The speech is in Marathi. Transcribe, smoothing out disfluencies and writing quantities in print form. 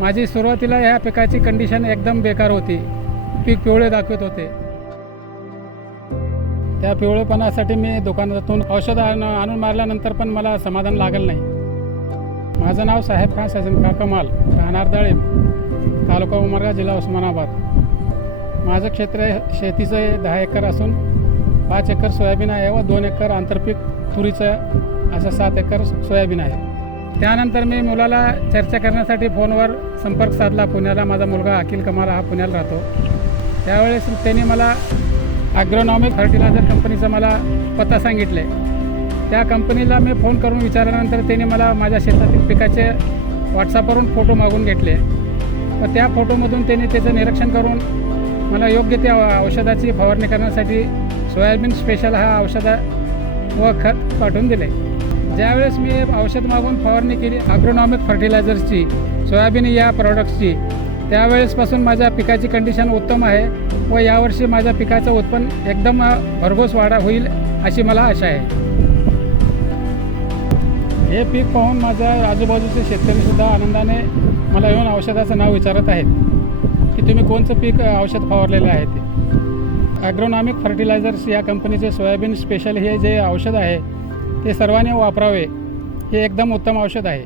माझी सुरुवातीला ह्या पिकाची कंडिशन एकदम बेकार होती. पीक पिवळे दाखवत होते. त्या पिवळेपणासाठी मी दुकानातून औषध आणून मारल्यानंतर पण मला समाधान लागलं नाही. माझं नाव साहेब खान सजन कमाल, राहणार दळीम, तालुका उमरगा, जिल्हा उस्मानाबाद. माझं क्षेत्र शेतीचं 10 एकर असून 5 एकर सोयाबीन आहे व 2 एकर आंतरपीक तुरीचं, असं 7 एकर सोयाबीन आहे. त्यानंतर मी मुलाला चर्चा करण्यासाठी फोनवर संपर्क साधला. पुण्याला माझा मुलगा अखिल कमाल हा पुण्याला राहतो. त्यावेळेस त्यांनी मला ॲग्रोनॉमिक फर्टिलायझर कंपनीचं मला पत्ता सांगितले. त्या कंपनीला मी फोन करून विचारल्यानंतर त्यांनी मला माझ्या शेतातील पिकाचे व्हॉट्सअपवरून फोटो मागून घेतले व त्या फोटोमधून त्यांनी त्याचं निरीक्षण करून मला योग्य त्या औषधाची फवारणी करण्यासाठी सोयाबीन स्पेशल हा औषध व खत पाठवून दिले. ज्यावेळेस मी औषध मागून फवारणी केली ॲग्रोनॉमिक फर्टिलायझर्सची, सोयाबीन या प्रॉडक्ट्सची, त्यावेळेसपासून माझ्या पिकाची कंडिशन उत्तम आहे व यावर्षी माझ्या पिकाचं उत्पन्न एकदम भरघोस वाढ होईल अशी मला आशा आहे. हे पीक पाहून माझ्या आजूबाजूचे शेतकरीसुद्धा आनंदाने मला येऊन औषधाचं नाव विचारत आहेत की तुम्ही कोणतं पीक औषध फवारलेलं आहे ते. ॲग्रोनॉमिक फर्टिलायझर्स या कंपनीचे सोयाबीन स्पेशल हे जे औषध आहे ते सर्वांनी वापरावे. हे एकदम उत्तम औषध आहे.